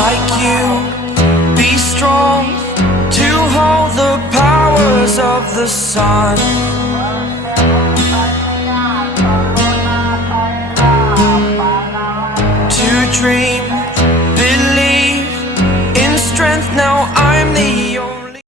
like you. Be strong to hold the powers of the sun. To dream